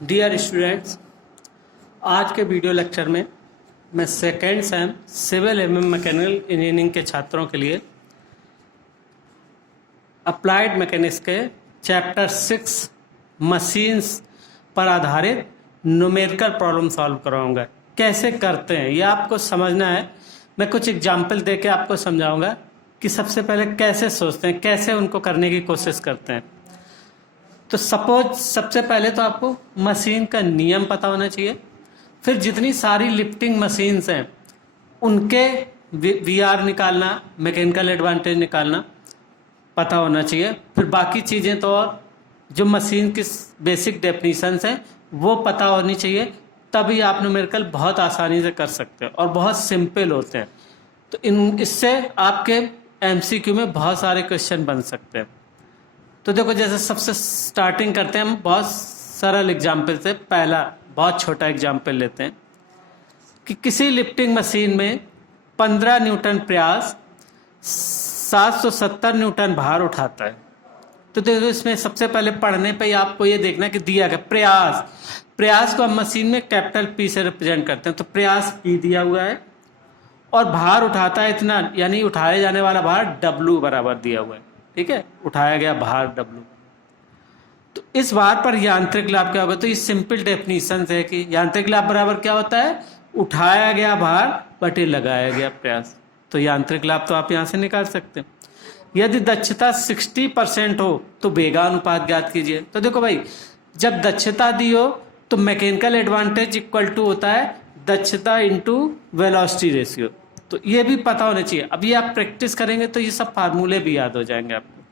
Dear students, आज के video lecture में मैं सेकेंड सेम सिविल एवं मैकेनिकल इंजीनियरिंग के छात्रों के लिए अप्लाइड मैकेनिक्स के चैप्टर 6 मशीन्स पर आधारित न्यूमेरिकल प्रॉब्लम सॉल्व कराऊंगा। कैसे करते हैं ये आपको समझना है। मैं कुछ एग्जाम्पल देके आपको समझाऊंगा कि सबसे पहले कैसे सोचते हैं, कैसे उनको करने की कोशिश करते हैं। तो सपोज सबसे पहले तो आपको मशीन का नियम पता होना चाहिए, फिर जितनी सारी लिफ्टिंग मशीन्स हैं उनके वीआर निकालना, मैकेनिकल एडवांटेज निकालना पता होना चाहिए। फिर बाकी चीज़ें तो और जो मशीन की बेसिक डेफिनीशंस हैं वो पता होनी चाहिए, तभी आप न्यूमेरिकल बहुत आसानी से कर सकते हैं और बहुत सिंपल होते हैं। तो इससे आपके एमसीक्यू में बहुत सारे क्वेश्चन बन सकते हैं। तो देखो, जैसे सबसे स्टार्टिंग करते हैं हम बहुत सरल एग्जाम्पल से। पहला बहुत छोटा एग्जाम्पल लेते हैं कि किसी लिफ्टिंग मशीन में 15 न्यूटन प्रयास 770 न्यूटन भार उठाता है। तो देखो, इसमें सबसे पहले पढ़ने पे ही आपको ये देखना कि दिया गया प्रयास को हम मशीन में कैपिटल पी से रिप्रेजेंट करते हैं। तो प्रयास पी दिया हुआ है और भार उठाता है इतना, यानी उठाए जाने वाला भार डब्लू बराबर दिया हुआ है। ठीक है, उठाया गया भार डब्लू। तो इस भार पर यांत्रिक लाभ क्या होगा? तो ये सिंपल डेफिनेशन है कि यांत्रिक लाभ बराबर क्या होता है? उठाया गया भार बटे लगाया गया प्रयास। तो यांत्रिक लाभ तो आप यहां से निकाल सकते हैं। यदि दक्षता 60% हो तो वेगानुपात ज्ञात कीजिए। तो देखो भाई, जब दक्षता दी हो तो मैकेनिकल एडवांटेज इक्वल टू होता है दक्षता इंटू वेलोसिटी रेशियो। तो ये भी पता होना चाहिए। अब ये आप प्रैक्टिस करेंगे तो ये सब फार्मूले भी याद हो जाएंगे आपको।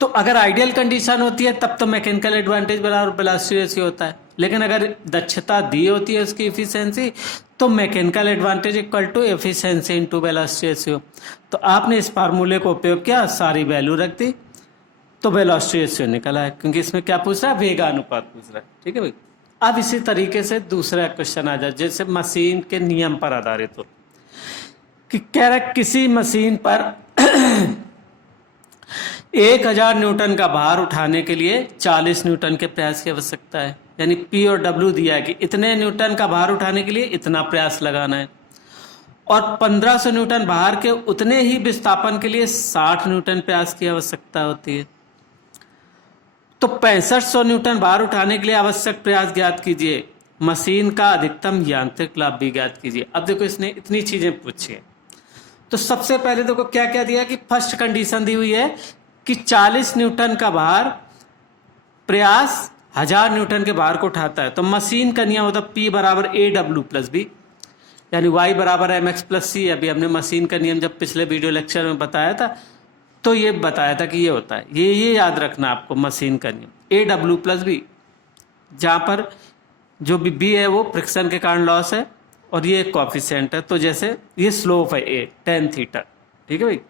तो अगर आइडियल कंडीशन होती है तब तो मैकेनिकल एडवांटेज बराबर वेलोसिटी रेशियो होता है, लेकिन अगर दक्षता दी होती है उसकी एफिशिएंसी तो mechanical advantage equal to efficiency into velocity ratio. तो आपने इस फार्मूले को उपयोग किया, सारी वैल्यू रख दी, तो वेलोसिटी रेशियो निकला है, क्योंकि इसमें क्या पूछ रहा है? वेगानुपात पूछ रहा है। ठीक है भाई। अब इसी तरीके से दूसरा क्वेश्चन आ जाए, जैसे मशीन के नियम पर आधारित हो कि कह रहा है किसी मशीन पर 1000 न्यूटन का भार उठाने के लिए 40 न्यूटन के प्रयास की आवश्यकता है। यानी पी और डब्ल्यू दिया है कि इतने न्यूटन का भार उठाने के लिए इतना प्रयास लगाना है, और 1500 न्यूटन भार के उतने ही विस्थापन के लिए 60 न्यूटन प्रयास की आवश्यकता होती है। तो 6500 न्यूटन भार उठाने के लिए आवश्यक प्रयास ज्ञात कीजिए। मशीन का अधिकतम यांत्रिक लाभ भी ज्ञात कीजिए। अब देखो, इसने इतनी चीजें पूछी है। तो सबसे पहले देखो क्या क्या दिया कि फर्स्ट कंडीशन दी हुई है कि 40 न्यूटन का भार प्रयास 1000 न्यूटन के भार को उठाता है। तो मशीन का नियम होता है P बराबर AW प्लस B, यानी Y बराबर MX प्लस C। अभी हमने मशीन का नियम जब पिछले वीडियो लेक्चर में बताया था तो ये बताया था कि ये होता है। ये याद रखना आपको, मशीन का नियम AW प्लस B, जहाँ पर जो भी B है वो फ्रिक्शन के कारण लॉस है और ये कोएफिशिएंट है। तो जैसे ये स्लोप है A tan थीटा। ठीक है भाई।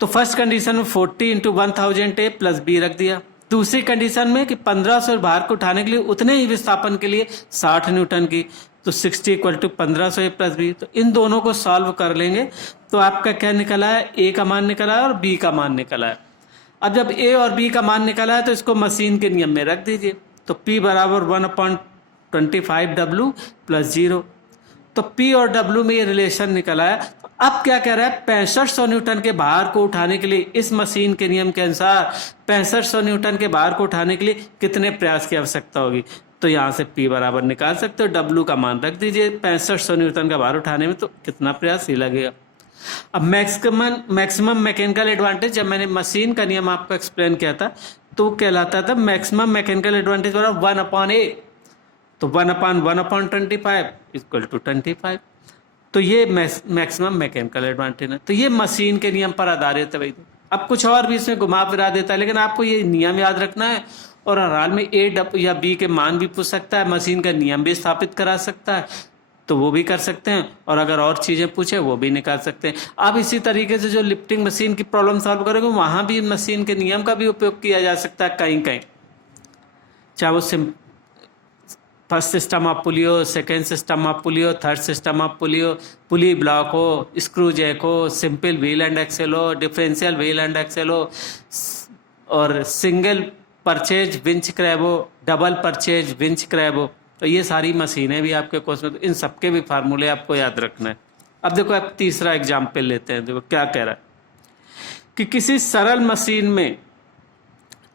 तो फर्स्ट कंडीशन में 40 इंटू 1000 A प्लस B रख दिया। दूसरी कंडीशन में कि 1500 भार को उठाने के लिए उतने ही विस्थापन के लिए 60 न्यूटन की, तो 60 equal to 1500 A plus B। तो इन दोनों को सॉल्व कर लेंगे तो आपका क्या निकला है? A का मान निकला है और B का मान निकला है। अब जब A और B का मान निकला है तो इसको मशीन के नियम में रख दीजिए। तो P बराबर 1/25W प्लस 0। तो P और W में ये रिलेशन निकला है। तो अब क्या कह रहा है? 6500 न्यूटन के भार को उठाने के लिए इस मशीन के नियम के अनुसार 6500 न्यूटन के भार को उठाने के लिए कितने प्रयास की आवश्यकता होगी? तो यहाँ से P बराबर निकाल सकते हो, W का मान रख दीजिए। 6500 न्यूटन का भार उठाने में तो कितना प्रयास ही लगेगा। अब मैक्सिमम मैकेनिकल एडवांटेज, जब मैंने मशीन का नियम आपको एक्सप्लेन किया था तो कहलाता था मैक्सिमम मैकेनिकल एडवांटेज बराबर 1/A। तो 1/1/25 इक्वल टू 25। तो ये मैक्सिमम मैकेनिकल एडवांटेज है। तो ये मशीन के नियम पर आधारित है भाई। अब कुछ और भी इसमें घुमा फिरा देता है, लेकिन आपको ये नियम याद रखना है। और हर हाल में A या B के मान भी पूछ सकता है, मशीन का नियम भी स्थापित करा सकता है, तो वो भी कर सकते हैं। और अगर और चीजें पूछे वो भी निकाल सकते हैं। अब इसी तरीके से जो लिफ्टिंग मशीन की प्रॉब्लम सॉल्व करोगे वहां भी मशीन के नियम का भी उपयोग किया जा सकता है कहीं कहीं, चाहे वो फर्स्ट सिस्टम ऑफ पुली हो, सेकेंड सिस्टम ऑफ पुली हो, थर्ड सिस्टम ऑफ पुली हो, पुली ब्लॉक हो, स्क्रू जैक हो, सिंपल व्हील एंड एक्सेल हो, डिफरेंशियल व्हील एंड एक्सेल हो, और सिंगल परचेज विंच क्रैबो, डबल परचेज विंच क्रैबो, तो ये सारी मशीनें भी आपके कोर्स में, तो इन सबके भी फार्मूले आपको याद रखना है। अब देखो आप तीसरा एग्जाम्पल लेते हैं। देखो क्या कह रहा है कि किसी सरल मशीन में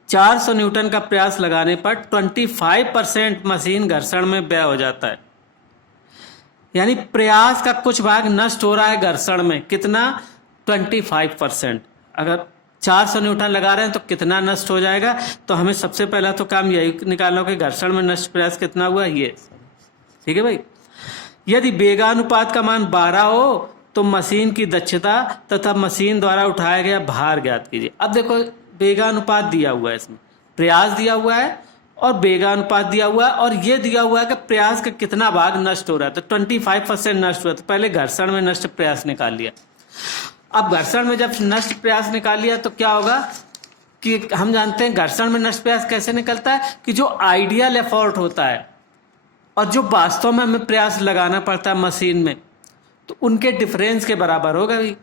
400 न्यूटन का प्रयास लगाने पर 25% मशीन घर्षण में व्यय हो जाता है। यानी प्रयास का कुछ भाग नष्ट हो रहा है घर्षण में, कितना? 25%। अगर 400 न्यूटन लगा रहे हैं तो कितना नष्ट हो जाएगा? तो हमें सबसे पहला तो काम यही निकालना हो कि घर्षण में नष्ट प्रयास कितना हुआ, ये। ठीक है भाई। यदि वेगानुपात का मान 12 हो तो मशीन की दक्षता तथा मशीन द्वारा उठाया गया भार ज्ञात कीजिए। अब देखो वेगानुपात दिया हुआ है, इसमें प्रयास दिया हुआ है और वेगानुपात दिया हुआ है, और ये दिया हुआ है कि प्रयास का कितना भाग नष्ट हो रहा है। तो 25% नष्ट हुआ, तो पहले घर्षण में नष्ट प्रयास निकाल लिया। अब घर्षण में जब नष्ट प्रयास निकाल लिया तो क्या होगा कि हम जानते हैं घर्षण में नष्ट प्रयास कैसे निकलता है कि जो आइडियल एफर्ट होता है और जो वास्तव में हमें प्रयास लगाना पड़ता है मशीन में, तो उनके डिफरेंस के बराबर होगा भी।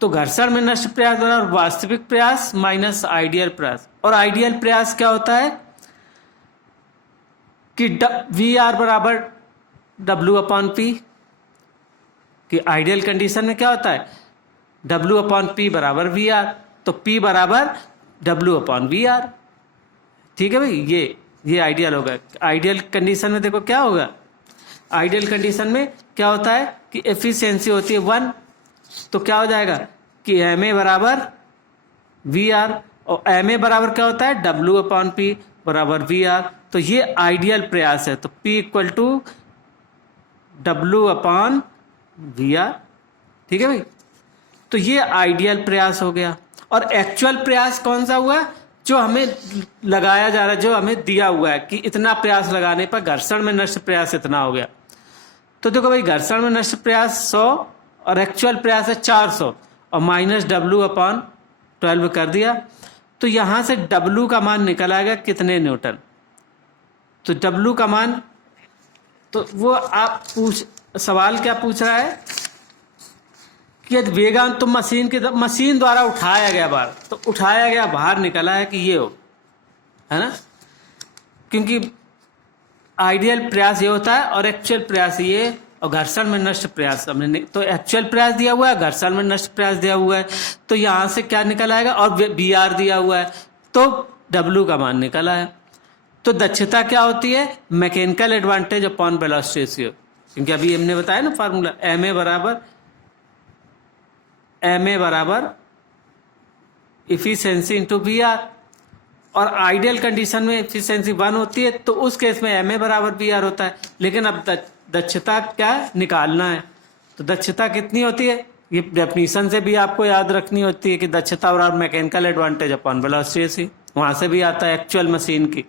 तो घर्षण में नष्ट प्रयास बराबर वास्तविक प्रयास माइनस आइडियल प्रयास। और आइडियल प्रयास क्या होता है कि वी आर बराबर डब्ल्यू अपॉन पी, कि आइडियल कंडीशन में क्या होता है डब्ल्यू अपॉन पी बराबर वी आर, तो पी बराबर डब्ल्यू अपॉन वी आर। ठीक है भाई, ये आइडियल होगा। आइडियल कंडीशन में देखो क्या होगा, आइडियल कंडीशन में क्या होता है कि एफिशिएंसी होती है 1, तो क्या हो जाएगा कि एम ए बराबर वी आर, और एम ए बराबर क्या होता है डब्ल्यू अपॉन पी बराबर वी आर। तो ये आइडियल प्रयास है, तो P equal to W upon V R. ठीक है भाई, तो ये आइडियल प्रयास हो गया। और एक्चुअल प्रयास कौन सा हुआ? जो हमें लगाया जा रहा है, जो हमें दिया हुआ है कि इतना प्रयास लगाने पर घर्षण में नष्ट प्रयास इतना हो गया। तो देखो भाई, घर्षण में नष्ट प्रयास 100 और एक्चुअल प्रयास है 400, और माइनस डब्ल्यू अपॉन 12 कर दिया। तो यहां से डब्ल्यू का मान निकल आएगा कितने न्यूटन। तो डब्ल्यू का मान, तो वो आप सवाल क्या पूछ रहा है कि यदि वेगान तो मशीन द्वारा उठाया गया भार, तो उठाया गया भार निकला है कि ये हो, है ना, क्योंकि आइडियल प्रयास ये होता है और एक्चुअल प्रयास ये, और घर्षण में नष्ट प्रयास हमने, तो एक्चुअल प्रयास दिया हुआ है, घर्षण में नष्ट प्रयास दिया हुआ है, तो यहां से क्या निकल आएगा, और बी आर दिया हुआ है, तो डब्ल्यू का मान निकला है। तो दक्षता क्या होती है, mechanical advantage upon velocity ratio, क्योंकि अभी हमने बताया ना फार्मूला, एम ए बराबर इफिशिएंसी इंटू वी आर, और आइडियल कंडीशन में इफिशिएंसी 1 होती है, तो उस केस में एम ए बराबर वी आर होता है। लेकिन अब दक्षता क्या निकालना है, तो दक्षता कितनी होती है, ये डेफिनेशन से भी आपको याद रखनी होती है कि दक्षता बराबर mechanical advantage upon velocity ratio, वहां से भी आता है एक्चुअल मशीन की।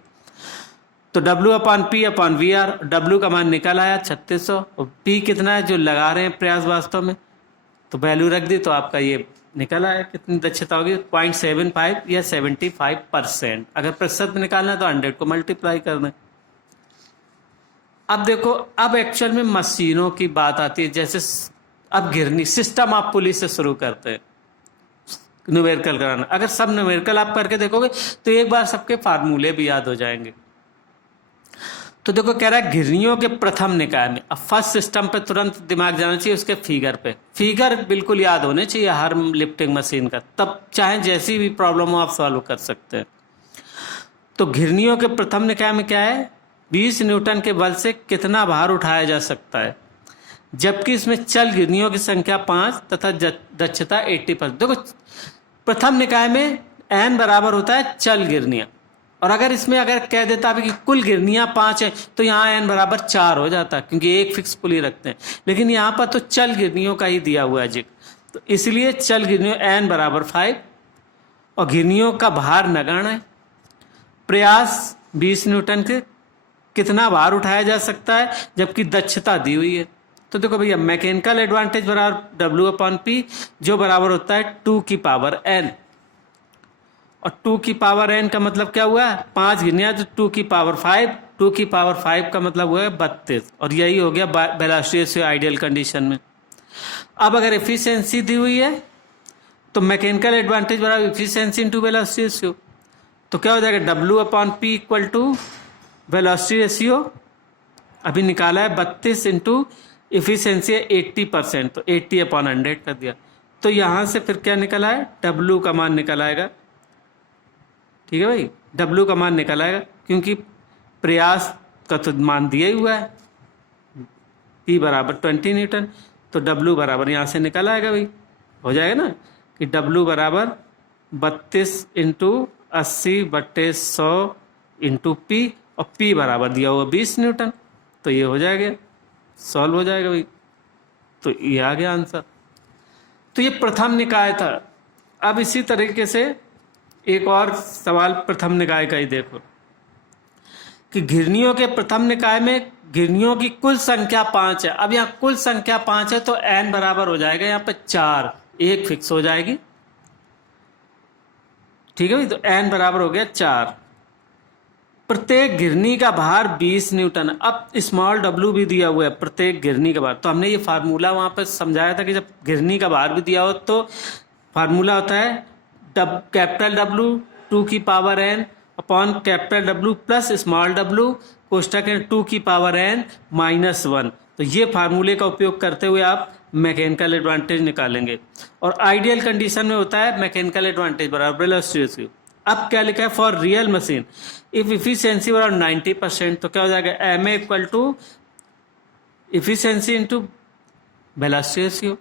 तो W upon P upon V R, W का मान निकल आया 3600, और पी कितना है जो लगा रहे हैं प्रयास वास्तव में, तो वैल्यू रख दी, तो आपका ये निकल आया कितनी दक्षता होगी 0.75 या 75%। अगर प्रतिशत में निकालना है तो 100 को मल्टीप्लाई करना है। अब देखो, अब एक्चुअल में मशीनों की बात आती है, जैसे अब गिरनी सिस्टम आप पुलिस से शुरू करते हैं न्यूमेरिकल कराना। अगर सब न्यूमेरिकल आप करके देखोगे तो एक बार सबके फार्मूले भी याद हो जाएंगे। तो देखो कह रहा है घिरनियों के प्रथम निकाय में, अब फर्स्ट सिस्टम पे तुरंत दिमाग जाना चाहिए, उसके फिगर पे, फिगर बिल्कुल याद होने चाहिए हर लिफ्टिंग मशीन का, तब चाहे जैसी भी प्रॉब्लम हो आप सॉल्व कर सकते हैं। तो घिरनियों के प्रथम निकाय में क्या है, 20 न्यूटन के बल से कितना भार उठाया जा सकता है, जबकि इसमें चल घिरनियों की संख्या 5 तथा दक्षता 80%। देखो प्रथम निकाय में n बराबर होता है चल गिरनियां, और अगर इसमें अगर कह देता है कि कुल गिरनियां 5 है तो यहाँ n बराबर 4 हो जाता, क्योंकि एक फिक्स पुली रखते हैं। लेकिन यहाँ पर तो चल गिरनियों का ही दिया हुआ है जिक, तो इसलिए चल गिरनियों n बराबर 5, और गिरनियों का भार नगण्य है। प्रयास 20 न्यूटन के कितना भार उठाया जा सकता है, जबकि दक्षता दी हुई है। तो देखो भैया, मैकेनिकल एडवांटेज बराबर W अपॉन P, जो बराबर होता है 2 की पावर n, और 2 की पावर n का मतलब क्या हुआ, 5 गिरनियां, तो 2 की पावर 5, 2 की पावर 5 का मतलब हुआ 32, और यही हो गया वेलोसिटी रेशियो आइडियल कंडीशन में। अब अगर एफिशिएंसी दी हुई है तो मैकेनिकल एडवांटेज बराबर एफिशिएंसी इंटू वेलोसिटी रेशियो, तो क्या हो जाएगा, W/P equal to velocity ratio अभी निकाला है 32 इंटू इफिशियंसी है 80%, तो 80/100 कर दिया। तो यहाँ से फिर क्या निकला है, W का मान निकल आएगा। ठीक है भाई, W का मान निकल आएगा क्योंकि प्रयास का तो मान दिया ही हुआ है, P बराबर 20 न्यूटन, तो W बराबर यहाँ से निकल आएगा भाई, हो जाएगा ना कि W बराबर 32 इंटू 80/100 इंटू P, और P बराबर दिया हुआ 20 न्यूटन, तो ये हो जाएगा, सॉल्व हो जाएगा भाई। तो ये आ गया आंसर। तो ये प्रथम निकाय था। अब इसी तरीके से एक और सवाल प्रथम निकाय का ही देखो कि घिरनियों के प्रथम निकाय में घिरनियों की कुल संख्या 5 है। अब यहाँ कुल संख्या 5 है तो n बराबर हो जाएगा यहाँ पे 4, एक फिक्स हो जाएगी। ठीक है भाई, तो n बराबर हो गया 4। प्रत्येक घिरनी का भार 20 न्यूटन। अब स्मॉल w भी दिया हुआ है प्रत्येक घिरनी का भार, तो हमने ये फार्मूला वहां पर समझाया था कि जब घिरनी का भार भी दिया हो तो फार्मूला होता है कैपिटल W 2 की power n upon capital W plus small w कोष्टक 2 की पावर n -1। तो ये फार्मूले का उपयोग करते हुए आप मैकेनिकल एडवांटेज निकालेंगे, और आइडियल कंडीशन में होता है मैकेनिकल एडवांटेज बराबर वेलोसिटी रेशियो। अब क्या लिखा है, for real machine if efficiency बराबर 90%, तो क्या हो जाएगा, M A equal to efficiency into velocity ratio.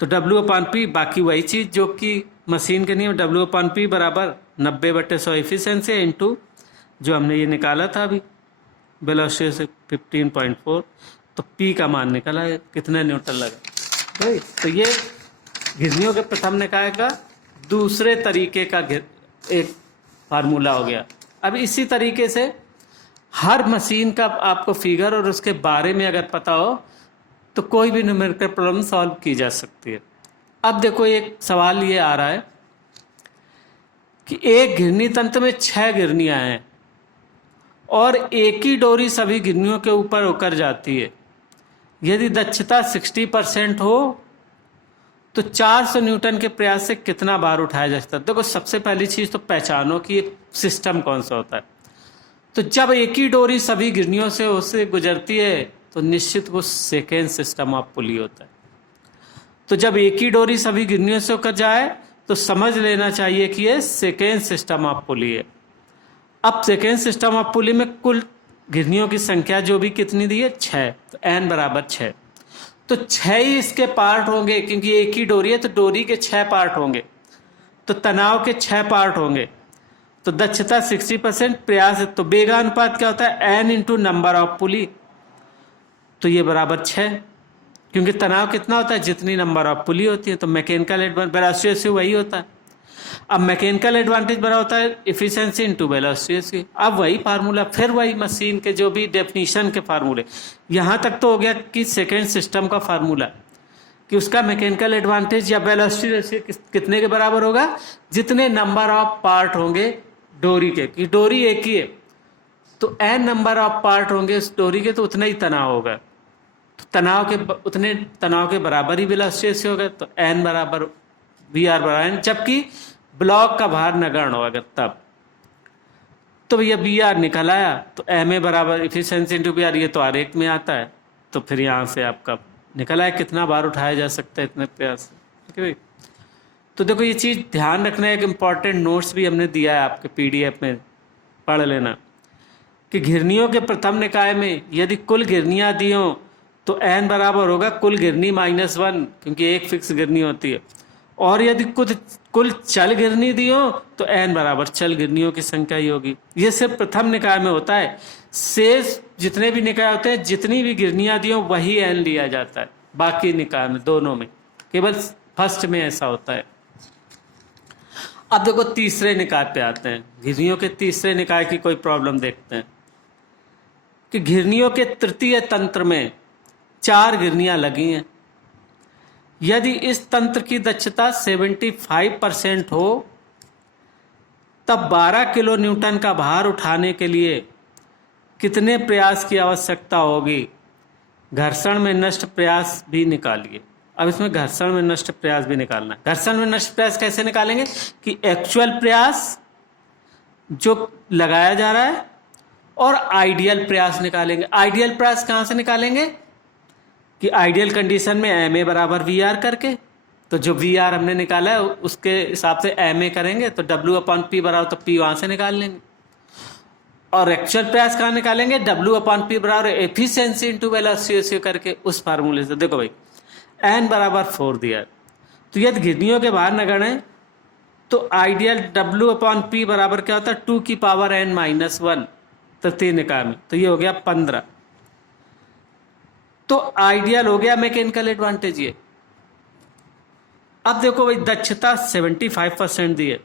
तो W/P बाकी वही चीज़ जो कि मशीन के नियम, W/P बराबर 90/100 इफिशियंसी इंटू जो हमने ये निकाला था अभी वेलोसिटी से 15.4, तो P का मान निकला है कितने न्यूटन लगा भाई। तो ये घिरनियों के प्रथम निकाय का दूसरे तरीके का एक फार्मूला हो गया। अब इसी तरीके से हर मशीन का आपको फिगर और उसके बारे में अगर पता हो तो कोई भी न्यूमेरिकल प्रॉब्लम सॉल्व की जा सकती है। अब देखो एक सवाल ये आ रहा है कि एक घिरनी तंत्र में 6 घिरनियां हैं और एक ही डोरी सभी घिरनियों के ऊपर होकर जाती है। यदि दक्षता 60% हो तो 400 न्यूटन के प्रयास से कितना भार उठाया जा सकता है। देखो सबसे पहली चीज तो पहचानो कि सिस्टम कौन सा होता है। तो जब एक ही डोरी सभी घिरनियों से उससे गुजरती है तो निश्चित वो सेकेंड सिस्टम ऑफ पुली होता है। तो जब एक ही डोरी सभी घिरनियों से होकर जाए तो समझ लेना चाहिए कि ये सेकेंड सिस्टम ऑफ पुली है। अब सेकेंड सिस्टम ऑफ पुली में कुल घिरनियों की संख्या जो भी कितनी दी है, 6, तो n बराबर 6। तो 6 ही इसके पार्ट होंगे क्योंकि एक ही डोरी है तो डोरी के 6 पार्ट होंगे, तो तनाव के 6 पार्ट होंगे। तो दक्षता 60%, प्रयास, तो बेगानुपात क्या होता है, n into number of pulley, तो ये बराबर 6 क्योंकि तनाव कितना होता है, जितनी नंबर ऑफ पुली होती है। तो मैकेनिकल वेलोसिटी से वही होता है। अब मैकेनिकल एडवांटेज बड़ा होता है इफिशियंसी इंटू वेलोसिटी। अब वही फार्मूला, फिर वही मशीन के जो भी डेफिनेशन के फार्मूले, यहाँ तक तो हो गया कि सेकेंड सिस्टम का फार्मूला कि उसका मैकेनिकल एडवांटेज या वेलोसिटी कितने के बराबर होगा, जितने नंबर ऑफ पार्ट होंगे डोरी के, कि डोरी एक ही है तो n नंबर ऑफ पार्ट होंगे उस डोरी के, तो उतना ही तनाव होगा। तो तनाव के उतने तनाव के बराबर ही वेलोसिटी होगा, तो n बराबर VR बराबर n, जबकि ब्लॉक का भार नगण्य हो अगर तब, तो भैया VR निकल आया। तो MA बराबर इफिशियंसी इंटू VR, ये तो आरेख में आता है, तो फिर यहाँ से आपका निकल आया कितना भार उठाया जा सकता है इतने प्रयास। ठीक है भाई, तो देखो ये चीज़ ध्यान रखना है। एक इम्पॉर्टेंट नोट्स भी हमने दिया है आपके PDF में, पढ़ लेना कि घिरनियों के प्रथम निकाय में यदि कुल घिरनियाँ दी हों तो n बराबर होगा कुल घिरनी -1 क्योंकि एक फिक्स घिरनी होती है, और यदि कुल चल घिरनी दी हो तो n बराबर चल घिरनियों की संख्या ही होगी। ये सिर्फ प्रथम निकाय में होता है, शेष जितने भी निकाय होते हैं जितनी भी घिरनियाँ दी हो वही n लिया जाता है। बाकी निकाय में दोनों में, केवल फर्स्ट में ऐसा होता है। अब देखो तीसरे निकाय पे आते हैं। घिरनियों के तीसरे निकाय की कोई प्रॉब्लम देखते हैं कि घिरनियों के तृतीय तंत्र में 4 घिरनियां लगी हैं। यदि इस तंत्र की दक्षता 75% हो तब 12 किलो न्यूटन का भार उठाने के लिए कितने प्रयास की आवश्यकता होगी। घर्षण में नष्ट प्रयास भी निकालिए। अब इसमें घर्षण में नष्ट प्रयास भी निकालना है। घर्षण में नष्ट प्रयास कैसे निकालेंगे कि एक्चुअल प्रयास जो लगाया जा रहा है और आइडियल प्रयास निकालेंगे। आइडियल प्रयास कहाँ से निकालेंगे कि आइडियल कंडीशन में एम ए बराबर वी आर करके, तो जो वी आर हमने निकाला है उसके हिसाब से एम ए करेंगे तो डब्ल्यू अपॉन पी बराबर, तो पी वहाँ से निकाल लेंगे। और एक्चुअल प्रयास कहाँ निकालेंगे, डब्ल्यू अपॉन पी बराबर एफिशिएंसी इंटू वेलोसिटी रेशियो करके उस फार्मूले से। देखो भाई एन बराबर 4 दिया है, तो यदि घिरनियों के बाहर न गणे तो आइडियल डब्ल्यू अपॉन पी बराबर क्या होता है 2 की पावर n माइनस 1 तृतीय निकाय में, तो ये हो गया 15। तो आइडियल हो गया मैकेनिकल एडवांटेज ये। अब देखो भाई दक्षता 75% दी है,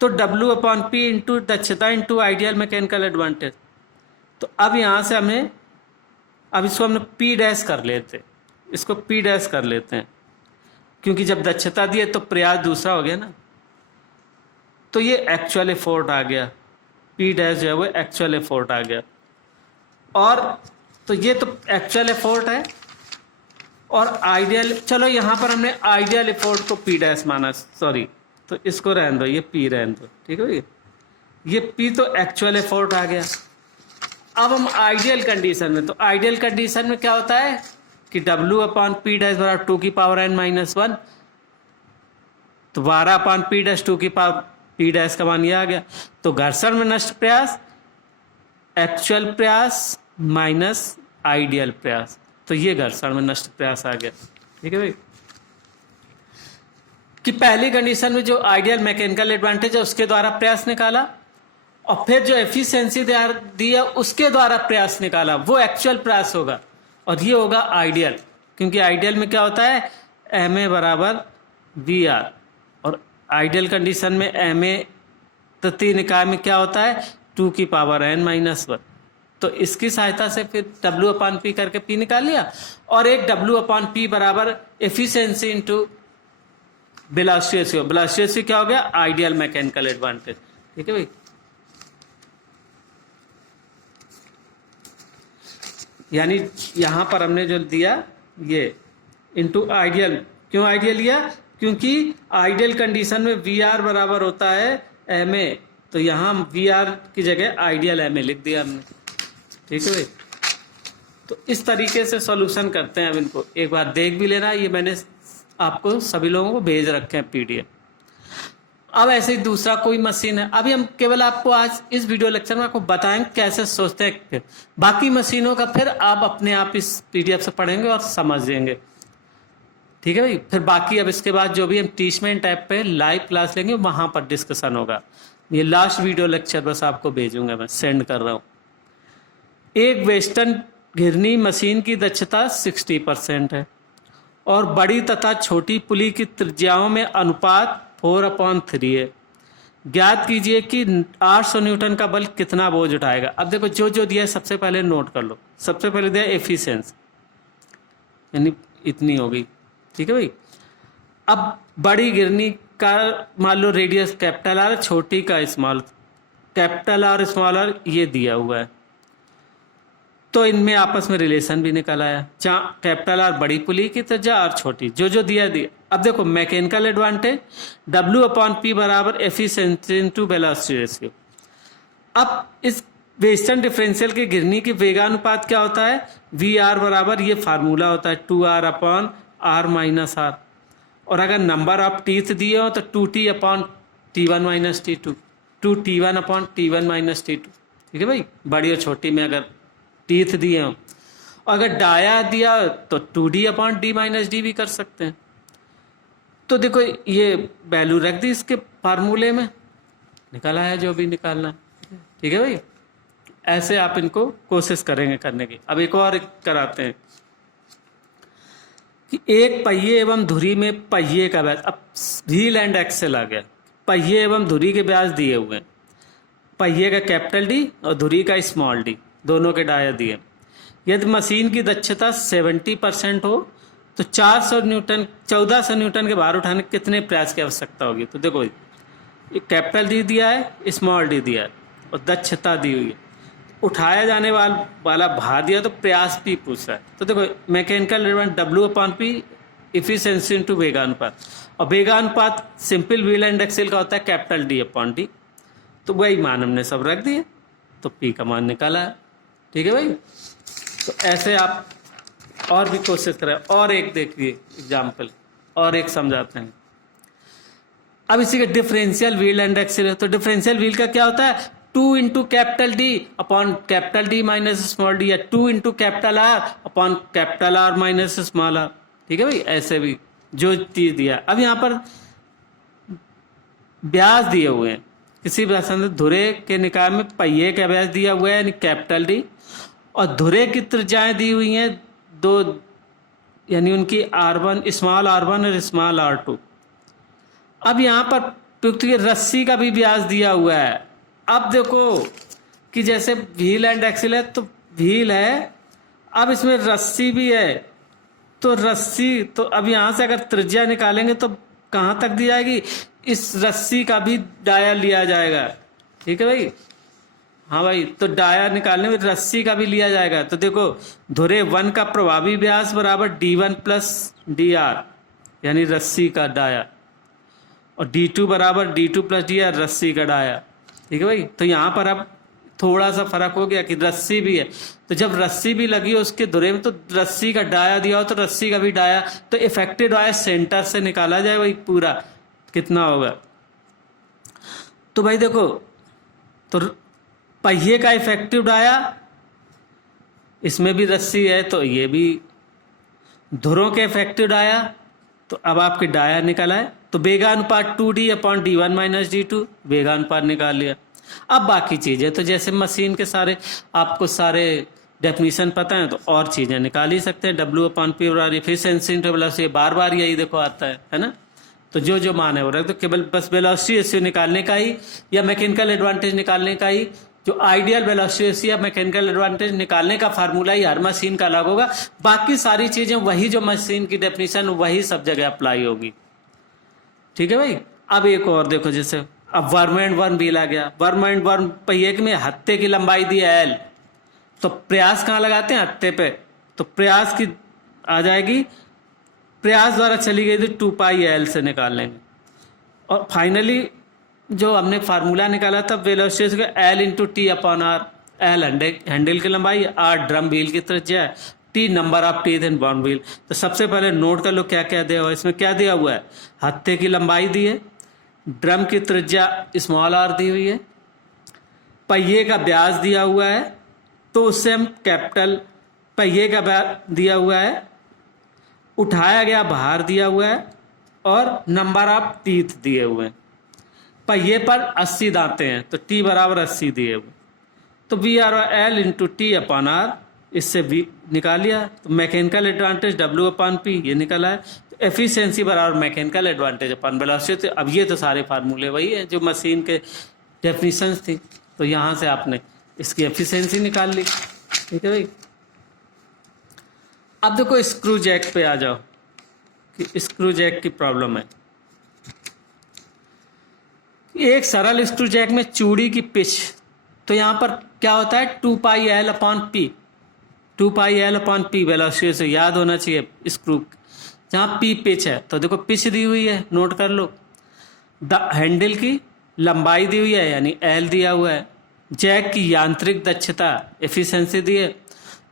तो डब्ल्यू अपॉन पी इंटू दक्षता इंटू आइडियल मैकेनिकल एडवांटेज। तो अब यहाँ से हमें, अब इसको हमने पी डैश कर लेते, इसको पी डैश कर लेते हैं, क्योंकि जब दक्षता दी है तो प्रयास दूसरा हो गया ना। तो ये एक्चुअल एफोर्ट आ गया, पी डैश जो है वो एक्चुअल एफोर्ट आ गया। और तो ये तो एक्चुअल एफोर्ट है और आइडियल, चलो यहाँ पर हमने आइडियल एफोर्ट को पी डैश माना, सॉरी, तो इसको रहने दो, ये पी रहने दो, ठीक है भाई। ये पी तो एक्चुअल एफोर्ट आ गया। अब हम आइडियल कंडीशन में, तो आइडियल कंडीशन में क्या होता है कि डब्ल्यू अपॉन पी डैश बराबर 2 की पावर n माइनस 1, तो 12 अपॉन पी डैश 2 की पावर पी डैश का मान ये आ गया। तो घर्षण में नष्ट प्रयास एक्चुअल प्रयास माइनस आइडियल प्रयास, तो ये घर्षण में नष्ट प्रयास आ गया, ठीक है भाई। कि पहली कंडीशन में जो आइडियल मैकेनिकल एडवांटेज है उसके द्वारा प्रयास निकाला, और फिर जो एफिशिएंसी दी है उसके द्वारा प्रयास निकाला, वो एक्चुअल प्रयास होगा और ये होगा आइडियल। क्योंकि आइडियल में क्या होता है एम ए बराबर वी आर, और आइडियल कंडीशन में एम ए तृतीय निकाय में क्या होता है 2 की पावर n माइनस 1। तो इसकी सहायता से फिर W अपॉन पी करके P निकाल लिया, और एक W अपॉन पी बराबर efficiency into velocity ratio. Velocity ratio क्या हो गया आइडियल मैकेनिकल एडवांटेज, ठीक है भाई। यानी यहां पर हमने जो दिया ये इंटू आइडियल, क्यों आइडियल लिया, क्योंकि आइडियल कंडीशन में वी आर बराबर होता है एम ए, तो यहां वी आर की जगह आइडियल एम ए लिख दिया हमने, ठीक है भाई। तो इस तरीके से सॉल्यूशन करते हैं। अब इनको एक बार देख भी लेना, ये मैंने आपको सभी लोगों को भेज रखे हैं पीडीएफ। अब ऐसे ही दूसरा कोई मशीन है, अभी हम केवल आपको आज इस वीडियो लेक्चर में आपको बताएंगे कैसे सोचते हैं, बाकी मशीनों का फिर आप अपने आप इस पीडीएफ से पढ़ेंगे और समझ लेंगे, ठीक है भाई। फिर बाकी अब इसके बाद जो भी हम टीचमेंट ऐप पे लाइव क्लास लेंगे वहां पर डिस्कशन होगा। ये लास्ट वीडियो लेक्चर बस आपको भेजूंगा, मैं सेंड कर रहा हूँ। एक वेस्टर्न घिरनी मशीन की दक्षता 60% है और बड़ी तथा छोटी पुली की त्रिज्याओं में अनुपात 4/3 है। ज्ञात कीजिए कि 800 न्यूटन का बल कितना बोझ उठाएगा। अब देखो जो जो दिया है सबसे पहले नोट कर लो। सबसे पहले दिया एफिशिएंसी, यानी इतनी होगी, ठीक है भाई। अब बड़ी घिरनी का मान लो रेडियस कैपिटल आर, छोटी का small, capital R small R ये दिया हुआ है, तो इनमें आपस में रिलेशन भी निकल आया। जहाँ कैपिटल आर बड़ी पुली की त्रिज्या और छोटी, जो जो दिया दिया। अब देखो mechanical advantage W upon P बराबर एफिशिएंसी इनटू वेलोसिटी रेशियो। अब इस वेस्टर्न डिफरेंशियल की घिरनी की वेगानुपात क्या होता है, वी आर बराबर ये फार्मूला होता है 2r upon r minus are, और अगर नंबर ऑफ टीथ दिए हो तो 2t upon t1 minus t2, 2t1 upon t1 minus t2, ठीक है भाई। बड़ी और छोटी में अगर टीथ दिए हो, अगर डाया दिया तो 2d upon d minus D भी कर सकते हैं। तो देखो ये वैल्यू रख दी इसके फार्मूले में, निकल आया जो भी निकालना है, ठीक है भाई। ऐसे आप इनको कोशिश करेंगे करने की। अब एक और कराते हैं कि एक पहिए एवं धुरी में पहिए का व्यास, अब व्हील एंड एक्सेल आ गया, पहिए एवं धुरी के व्यास दिए हुए हैं, पहिए का कैपिटल डी और धुरी का स्मॉल डी, दोनों के डाया दिए। यदि मशीन की दक्षता 70% हो तो 400 न्यूटन 1400 न्यूटन के भार उठाने कितने प्रयास की आवश्यकता होगी। तो देखो कैपिटल डी दिया है, स्मॉल डी दिया है और दक्षता दी हुई है, उठाया जाने वाला भार दिया, तो प्रयास भी पूछा है। तो देखो mechanical advantage W upon P efficiency into वेगानुपात, और वेगानुपात सिंपल व्हील एंड एक्सेल का होता है कैपिटल डी अपॉन डी। तो वही मान हमने सब रख दिए, तो पी का मान निकाला। ठीक है भाई। तो ऐसे आप और भी कोशिश करें। और एक देखिए एग्जाम्पल, और एक समझाते हैं। अब इसी का डिफरेंशियल व्हील एंड एक्सीलरेटर। तो डिफरेंशियल व्हील का क्या होता है, 2 into capital D upon capital D minus small D, या 2 into capital R upon capital R minus small R. ठीक है भाई। ऐसे भी जो चीज दिया। अब यहाँ पर ब्याज दिए हुए हैं किसी भी धुरे के निकाय में पहिए का ब्याज दिया हुआ है यानी कैपिटल डी, और धुरे की त्रिज्याएं दी हुई हैं 2, यानी उनकी R1 स्मॉल R1 और स्मॉल R2। अब यहाँ पर क्योंकि रस्सी का भी ब्याज दिया हुआ है। अब देखो कि जैसे व्हील एंड एक्सिल है तो व्हील है, अब इसमें रस्सी भी है, तो रस्सी, तो अब यहाँ से अगर त्रिज्या निकालेंगे तो कहाँ तक दी जाएगी, इस रस्सी का भी डाया लिया जाएगा। ठीक है भाई। हाँ भाई, तो डाया निकालने में रस्सी का भी लिया जाएगा। तो देखो धुरे 1 का प्रभावी व्यास बराबर D1 प्लस DR यानी रस्सी का डाया, और D2 बराबर D2 प्लस DR रस्सी का डाया। ठीक है भाई। तो यहाँ पर अब थोड़ा सा फर्क हो गया कि रस्सी भी है, तो जब रस्सी भी लगी हो उसके धुरे में तो रस्सी का डाया दिया हो तो रस्सी का भी डाया, तो इफेक्टिव डाया सेंटर से निकाला जाए भाई पूरा कितना होगा। तो भाई देखो, तो पहिए का इफेक्टिव डाया, इसमें भी रस्सी है तो ये भी, धुरों के इफेक्टिव डाया, तो अब आपके डाया निकला है, तो वेगानुपात 2D upon D1 minus D2 वेगानुपात निकाल लिया। अब बाकी चीजें तो जैसे मशीन के सारे आपको सारे डेफिनेशन पता है तो और चीजें निकाल ही सकते हैं। W अपॉन P और एफिशिएंसी इंटू वेलोसिटी, बार बार यही देखो आता है ना। तो जो जो मान है वो रख दो, केवल बस वेलोसिटी रेशियो निकालने का ही या मैकेनिकल एडवांटेज निकालने का ही, जो आइडियल वेलोसिटी रेशियो या मैकेनिकल एडवांटेज निकालने का फार्मूला ही हर मशीन का अलग होगा। बाकी सारी चीजें वही जो मशीन की डेफिनेशन वही सब जगह अप्लाई होगी। ठीक है भाई। अब एक और देखो, जैसे अब वर्म एंड वर्म व्हील आ गया। वर्म एंड वर्म पहिए में हत्थे की लंबाई दी है L, तो प्रयास कहाँ लगाते हैं, हत्थे पे, तो प्रयास की आ जाएगी, प्रयास द्वारा चली गई थी 2 पाई L से निकाल लेंगे। और फाइनली जो हमने फार्मूला निकाला था वेलोसिटी का, L into T upon R. L handle की लंबाई, R ड्रम व्हील की त्रिज्या है, T number of teeth in worm wheel. तो सबसे पहले नोट कर लो क्या क्या दिया हुआ है। इसमें क्या दिया हुआ है, हत्थे की लंबाई दी है, ड्रम की त्रिज्या स्मॉल r दी हुई है, पहिए का व्यास दिया हुआ है, तो उससे हम कैपिटल पहिए का व्यास दिया हुआ है, उठाया गया भार दिया हुआ है, और नंबर ऑफ टीथ दिए हुए हैं। पहिए पर 80 दांतें हैं तो T बराबर 80 दिए हुए, तो V R L into T upon R, इससे V निकाल लिया। तो mechanical advantage W upon P ये निकला है। तो एफिशिएंसी बराबर मैकेनिकल एडवांटेज अपॉन वेलोसिटी। अब ये तो सारे फार्मूले वही है जो मशीन के डेफिनेशंस थी, तो यहाँ से आपने इसकी एफिशिएंसी निकाल ली। ठीक है भाई। अब देखो स्क्रू जैक पे आ जाओ कि स्क्रू जैक की प्रॉब्लम है। एक सरल स्क्रू जैक में चूड़ी की पिच, तो यहाँ पर क्या होता है 2 pi L upon P, 2 pi L upon P velocity से याद होना चाहिए स्क्रू, जहाँ P पिच है। तो देखो पिच दी हुई है, नोट कर लो। हैंडल की लंबाई दी हुई है यानी L दिया हुआ है, जैक की यांत्रिक दक्षता एफिशिएंसी दी है,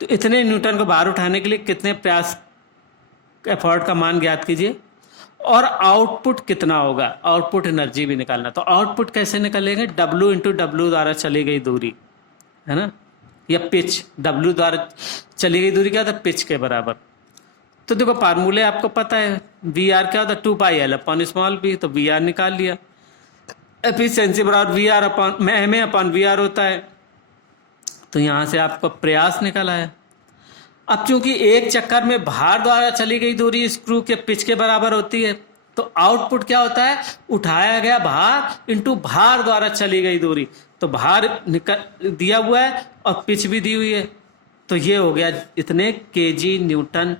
तो इतने न्यूटन को भार उठाने के लिए कितने प्रयास एफर्ट का मान ज्ञात कीजिए, और आउटपुट कितना होगा, आउटपुट एनर्जी भी निकालना। तो आउटपुट कैसे निकालेंगे, W इंटू डब्ल्यू द्वारा चली गई दूरी है ना, या पिच, W द्वारा चली गई दूरी क्या होता है, पिच के बराबर। तो देखो फार्मूले आपको पता है, वी आर क्या होता है 2 pi L upon small p, तो वी आर निकाल लिया। एफिशिएंसी बराबर V R upon M A upon V R होता है, तो यहाँ से आपको प्रयास निकला है। अब चूंकि एक चक्कर में भार द्वारा चली गई दूरी स्क्रू के पिच के बराबर होती है, तो आउटपुट क्या होता है, उठाया गया भार इंटू भार द्वारा चली गई दूरी। तो भार निकल दिया हुआ है और पिच भी दी हुई है, तो ये हो गया इतने केजी न्यूटन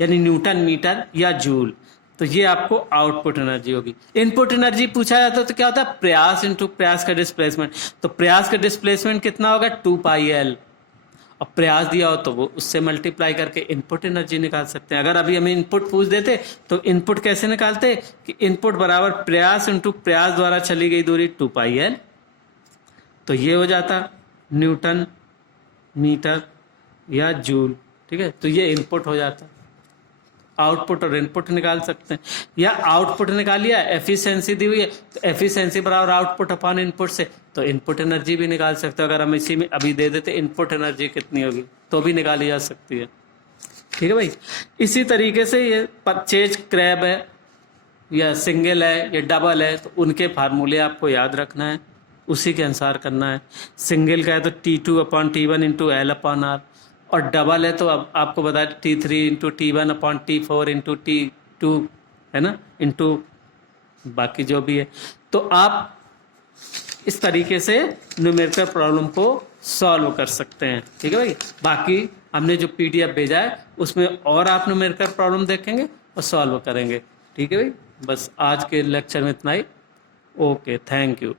यानी न्यूटन मीटर या जूल। तो ये आपको आउटपुट एनर्जी होगी। इनपुट एनर्जी पूछा जाता है तो क्या होता है, प्रयास इंटू प्रयास का डिस्प्लेसमेंट। तो प्रयास का डिस्प्लेसमेंट कितना होगा 2 पाई L, और प्रयास दिया हो तो वो उससे मल्टीप्लाई करके इनपुट एनर्जी निकाल सकते हैं। अगर अभी हमें इनपुट पूछ देते तो इनपुट कैसे निकालते कि इनपुट बराबर प्रयास इंटू प्रयास द्वारा चली गई दूरी 2 पाई L, तो ये हो जाता न्यूटन मीटर या जूल, ठीक है। तो ये इनपुट हो जाता, आउटपुट और इनपुट निकाल सकते हैं। या आउटपुट निकालिए, एफिशिएंसी दी हुई है तो एफिशिएंसी बराबर आउटपुट अपॉन इनपुट से, तो इनपुट एनर्जी भी निकाल सकते हो। अगर हम इसी में अभी दे देते इनपुट एनर्जी कितनी होगी तो भी निकाली जा सकती है, ठीक है भाई। इसी तरीके से ये परचेज क्रैब है या सिंगल है या डबल है, तो उनके फार्मूले आपको याद रखना है, उसी के अनुसार करना है। सिंगल का है तो T2/T1 into L upon R, और डबल है तो अब आपको बता T3 into T1/T4 into T2, है ना, इंटू बाकी जो भी है। तो आप इस तरीके से न्यूमेरिकल प्रॉब्लम को सॉल्व कर सकते हैं, ठीक है भाई। बाकी हमने जो PDF भेजा है उसमें और आप न्यूमेरिकल प्रॉब्लम देखेंगे और सॉल्व करेंगे, ठीक है भाई। बस आज के लेक्चर में इतना ही। Okay, thank you.